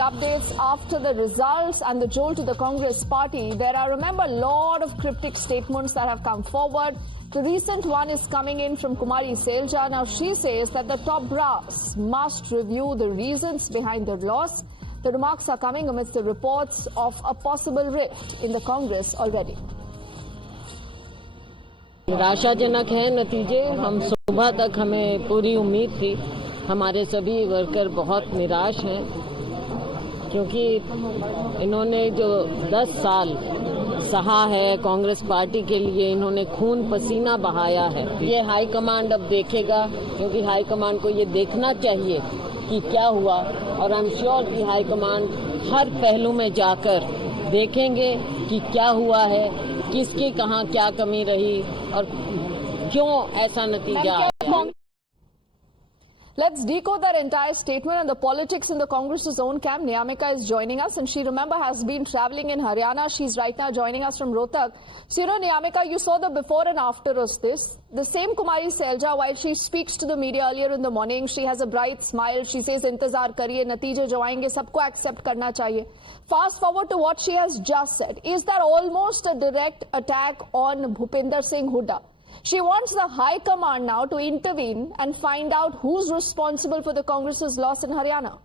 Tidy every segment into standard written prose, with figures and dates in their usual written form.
updates after the results and the jolt to the Congress party. There are, remember, a lot of cryptic statements that have come forward. The recent one is coming in from Kumari Selja. Now, she says that the top brass must review the reasons behind the loss. The remarks are coming amidst the reports of a possible rift in the Congress already. निराशाजनक है नतीजे। हम सुबह तक हमें पूरी उम्मीद थी। हमारे सभी वर्कर बहुत निराश हैं क्योंकि इन्होंने जो 10 साल सहा है कांग्रेस पार्टी के लिए, इन्होंने खून पसीना बहाया है। ये हाई कमांड अब देखेगा क्योंकि हाई कमांड को ये देखना चाहिए कि क्या हुआ, और आई एम श्योर कि हाई कमांड हर पहलू में जाकर देखेंगे कि क्या हुआ है, किसकी कहाँ क्या कमी रही और क्यों ऐसा नतीजा आया। Let's decode that entire statement and the politics in the Congress's own camp. Niyamika is joining us, and she, remember, has been traveling in Haryana. She's right now joining us from Rohtak. So, Niyamika, you saw the before and after of this. The same Kumari Selja, while she speaks to the media earlier in the morning, she has a bright smile. She says, "Intezar kariye, natije jo aayenge, sabko accept karna chahiye." Fast forward to what she has just said. Is that almost a direct attack on Bhupinder Singh Hooda? She wants the High Command now to intervene and find out who's responsible for the Congress's loss in Haryana.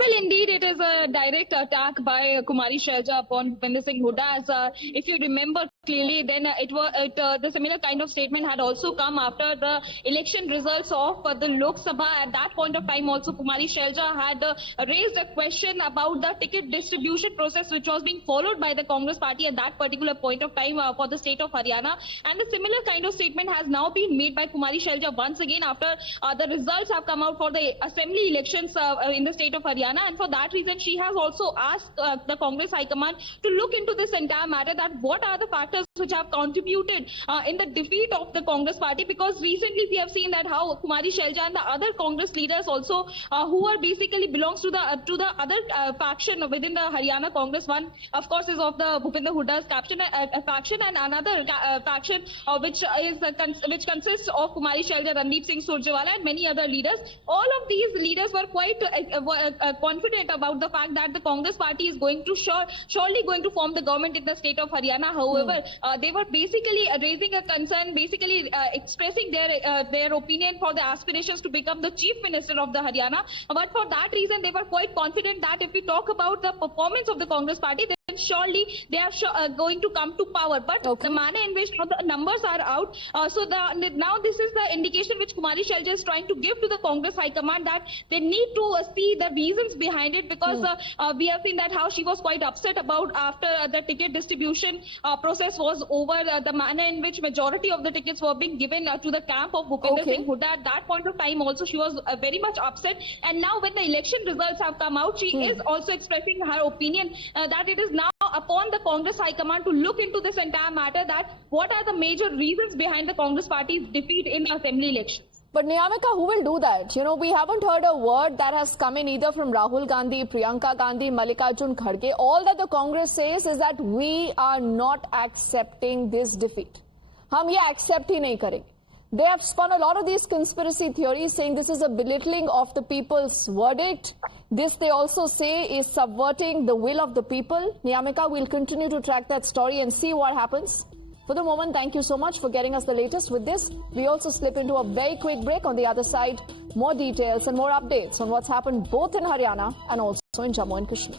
Well, indeed, it is a direct attack by Kumari Selja upon Bhupinder Singh Hooda. As if you remember clearly, then the similar kind of statement had also come after the election results of the Lok Sabha. At that point of time, also Kumari Selja had raised a question about the ticket distribution process, which was being followed by the Congress party at that particular point of time for the state of Haryana. And a similar kind of statement has now been made by Kumari Selja once again after the results have come out for the assembly elections in the state of Haryana. And for that reason, she has also asked the Congress High Command to look into this entire matter, that what are the factors which have contributed in the defeat of the Congress party, because recently we have seen that how Kumari Selja and the other Congress leaders also who are basically belongs to the other faction within the Haryana Congress. One, of course, is of the Bhupinder Hooda's faction, and another faction which consists of Kumari Selja, Randeep Singh Surjewala, and many other leaders. All of these leaders were quite confident about the fact that the Congress party is going to surely going to form the government in the state of Haryana. However, they were basically raising a concern, basically expressing their opinion for the aspirations to become the chief minister of the Haryana. But for that reason, they were quite confident that if we talk about the performance of the Congress party, then surely they are going to come to power. But the manner in which the numbers are out, now this is the indication which Kumari Selja is trying to give to the Congress High Command, that they need to see the reasons behind it, because we have seen that how she was quite upset about after the ticket distribution process was over, the manner in which majority of the tickets were being given to the camp of Bhupinder Singh Hooda. At that point of time also she was very much upset, and now when the election results have come out, she is also expressing her opinion that it is now upon the Congress High Command to look into this entire matter, that what are the major reasons behind the Congress party's defeat in the assembly elections. But Niyamika, who will do that? We haven't heard a word that has come in either from Rahul Gandhi, Priyanka Gandhi, Mallikarjun Kharge. All that the Congress says is that we are not accepting this defeat. Hum ye accept hi nahi karenge. They have spun a lot of these conspiracy theories saying this is a belittling of the people's verdict. This, they also say, is subverting the will of the people. Niyamika, we'll continue to track that story and see what happens. For the moment, thank you so much for getting us the latest. With this, we also slip into a very quick break. On the other side, more details and more updates on what's happened both in Haryana and also in Jammu and Kashmir.